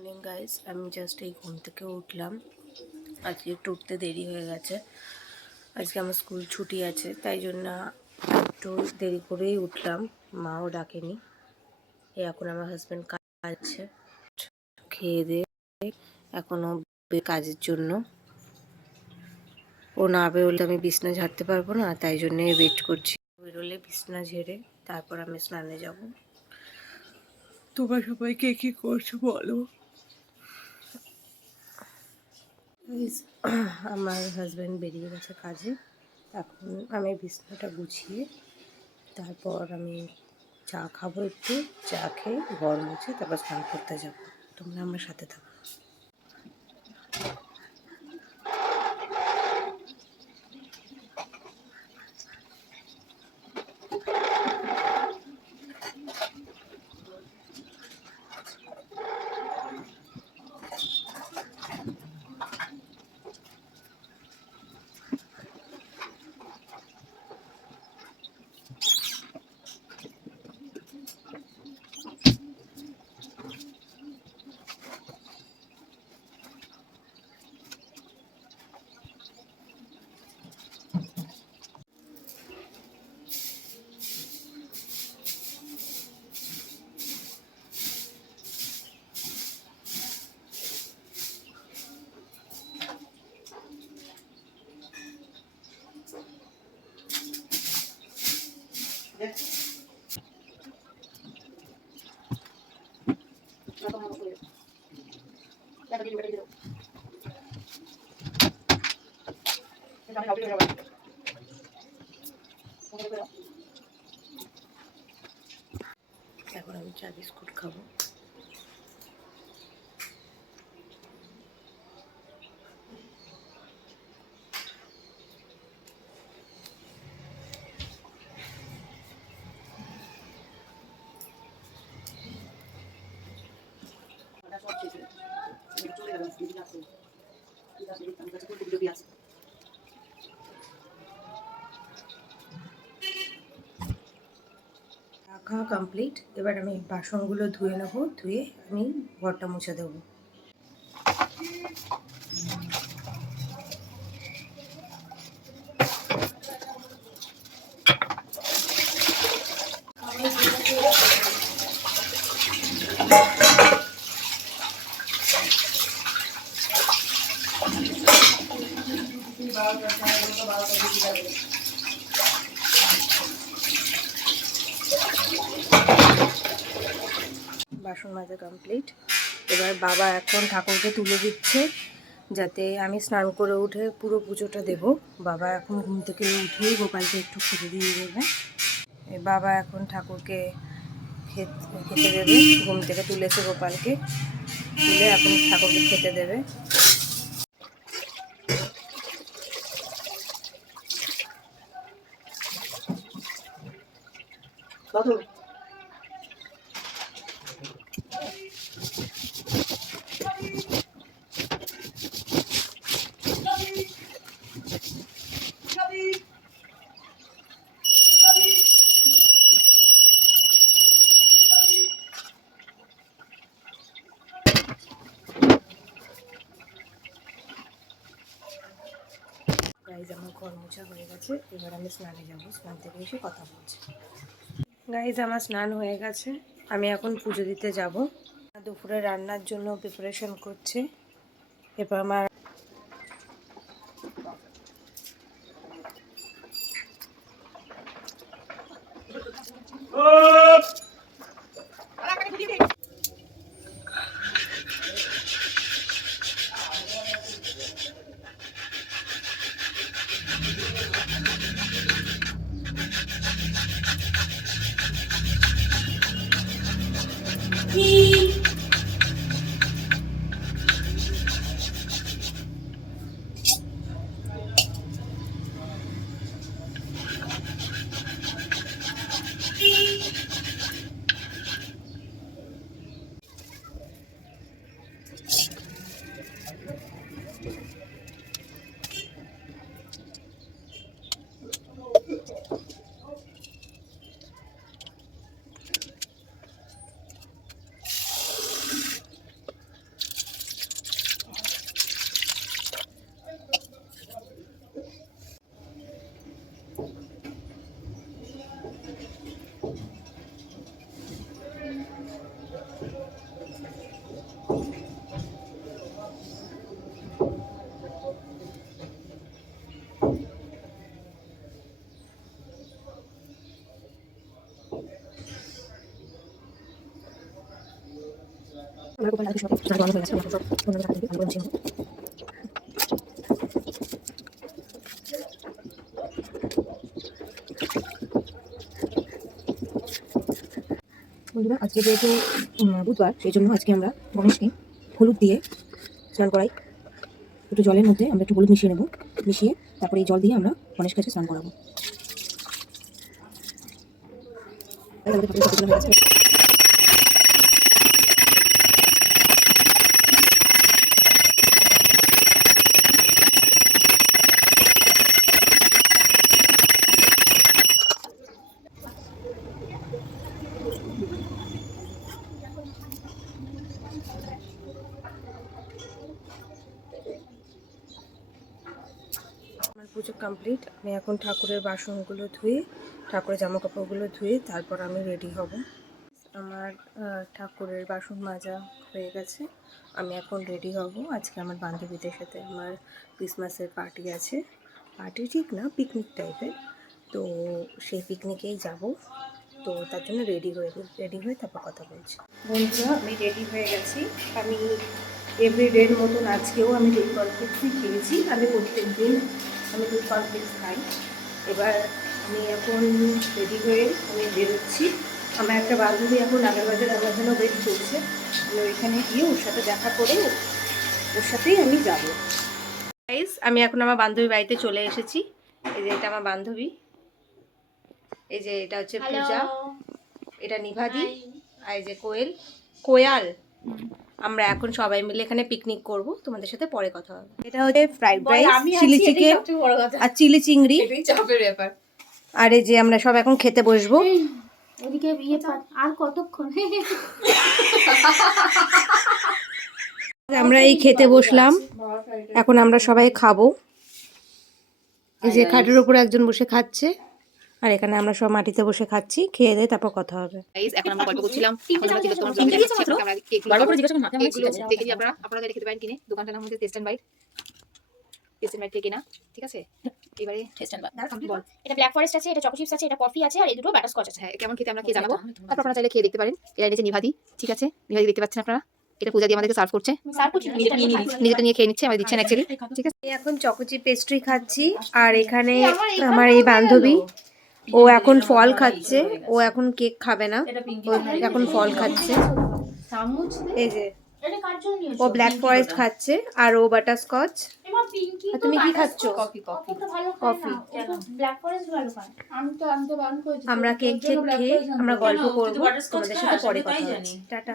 Morning guys, আমি just এই ঘুম থেকে উঠলাম। আজকে একটু উঠতে দেরি হয়ে গেছে। আজকে আমার স্কুল ছুটি আছে, তাই জন্য একটু দেরি করেই উঠলাম। মাও ডাকেনি। এখন আমার হাজব্যান্ড কাজছে, খেয়ে দিয়ে এখনও কাজের জন্য। ও না বেরোলে আমি বিছনা ঝাড়তে পারবো না, তাই জন্যে ওয়েট করছি। বেরোলে বিছনা ঝেড়ে তারপর আমি স্নানে যাব। তোমরা সবাই কে কী করছো বলো। আমার হাজব্যান্ড বেরিয়ে গেছে কাজে। এখন আমি বিছানাটা গুছিয়ে তারপর আমি চা খাবো, একটু চা খেয়ে ঘর মুছে তারপর স্নান করতে যাব। তোমরা আমার সাথে থাকো। এখন আমি চা বিস্কুট খাবো। খাওয়া কমপ্লিট। এবার আমি বাসনগুলো ধুয়ে নেবো, ধুয়ে আমি ঘরটা মুছে দেবো। বাসন মাজা কমপ্লিট। এবার বাবা এখন ঠাকুরকে তুলে দিচ্ছে, যাতে আমি স্নান করে উঠে পুরো পুজোটা দেব। বাবা এখন ঘুম থেকে উঠেই গোপালকে একটু খেতে দিয়ে দেবে। বাবা এখন ঠাকুরকে খেতে দেবে। ঘুম থেকে তুলেছে গোপালকে, তুলে এখন ঠাকুরকে খেতে দেবে। গাইজ, আমার ঘর মোছা হয়ে গেছে। এবার আমি স্নানে যাবো, স্নান থেকে এসে কথা বলছি। গাইজ, আমার স্নান হয়ে গেছে, আমি এখন পুজো দিতে যাব। দুপুরে রান্নার জন্য প্রিপারেশন করছি। এরপর আমার বন্ধুরা আজকে যেহেতু বুধবার, সেই জন্য আজকে আমরা গণেশকে হলুদ দিয়ে স্নান করাই। একটু জলের মধ্যে আমরা একটু হলুদ মিশিয়ে নেব, মিশিয়ে তারপরে এই জল দিয়ে আমরা গণেশ কাছে স্নান করাবো। আমার পুজো কমপ্লিট। আমি এখন ঠাকুরের বাসনগুলো ধুয়ে, ঠাকুরের জামা কাপড়গুলো ধুয়ে তারপর আমি রেডি হব। আমার ঠাকুরের বাসন মাজা হয়ে গেছে, আমি এখন রেডি হব। আজকে আমার বান্ধবীদের সাথে আমার ক্রিসমাসের পার্টি আছে, পার্টি ঠিক না, পিকনিক টাইপের। তো সেই পিকনিকেই যাব, তো তার জন্য রেডি হয়ে তারপর কথা বলছি। বন্ধুরা আমি রেডি হয়ে গেছি। আমি এভরিডের মতন আজকেও আমি দুধ কনফ্লেক্সই খেয়েছি। আমি প্রত্যেক দিন আমি দুধ কনফ্লেক্স খাই। এবার আমি এখন রেডি হয়ে আমি বেরোচ্ছি। আমার একটা বান্ধবী এখন আগেরবাজার আমার জন্য ওয়েট করছে, আমি ওইখানে গিয়ে ওর সাথে দেখা করে ওর সাথেই আমি যাব। গাইস, আমি এখন আমার বান্ধবীর বাড়িতে চলে এসেছি। এই যে এটা আমার বান্ধবী, এই যে এটা হচ্ছে পূজা, এটা নিভাদি, আর এই যে কোয়াল। আমরা এখন সবাই মিলে এখানে পিকনিক করব, তোমাদের সাথে পরে কথা হবে। এটা হচ্ছে ফ্রাইড রাইস, চিলি চিকেন আর চিলি চিংড়ি। আর এই যে আমরা সব এখন খেতে বসবো। আর কতক্ষণ আমরা এই খেতে বসলাম, এখন আমরা সবাই খাবো। এই যে খাটের উপরে একজন বসে খাচ্ছে, আর এখানে আমরা সব মাটিতে বসে খাচ্ছি। খেয়ে দিয়ে তারপর কথা হবে। গাইস, এখন আমরা গল্প করছিলাম। আমরা কি তোমার ব্লগে দেখাচ্ছি, আমরা কেক বারবার করে জিজ্ঞাসা করুন, এগুলো দেখে নিই। আপনারা খেতে পারেন কিনে। দোকানটার নাম হচ্ছে টেস্ট এন্ড বাইট থেকে না, ঠিক আছে? এবারে টেস্ট এন্ড বাইট, এটা ব্ল্যাক ফরেস্ট আছে, এটা চকো চিপস আছে, এটা কফি আছে, আর এই দুটো বাটারস্কচ আছে। হ্যাঁ, কেমন খেতে আমরা খেয়ে জানাবো। তারপর আপনারা চাইলে খেয়ে দেখতে পারেন। এটা নিচে নিভাদি, ঠিক আছে? নিভাদি দেখতে পাচ্ছেন আপনারা, এটা পূজা দিয়ে আমাদেরকে সার্ভ করছে। নিজেটা নিয়ে খেয়ে নিচ্ছে, আমাদের দিচ্ছেন অ্যাকচুয়ালি, ঠিক আছে? এখন চকোচি পেস্ট্রি খাচ্ছি। আর এখানে আমার এই বান্ধবী, ও এখন ফল খাচ্ছে। ও এখন কেক খাবে না, ও এখন ফল খাচ্ছে। এই যে ও ব্ল্যাক ফরেস্ট খাচ্ছে আর ও বাটারস্কচ। আর তুমি কি খাচ্ছ? কফি। আমরা কেক খেয়ে আমরা গল্প করবো, তোমাদের সাথে পরে কথা হচ্ছে। টাটা।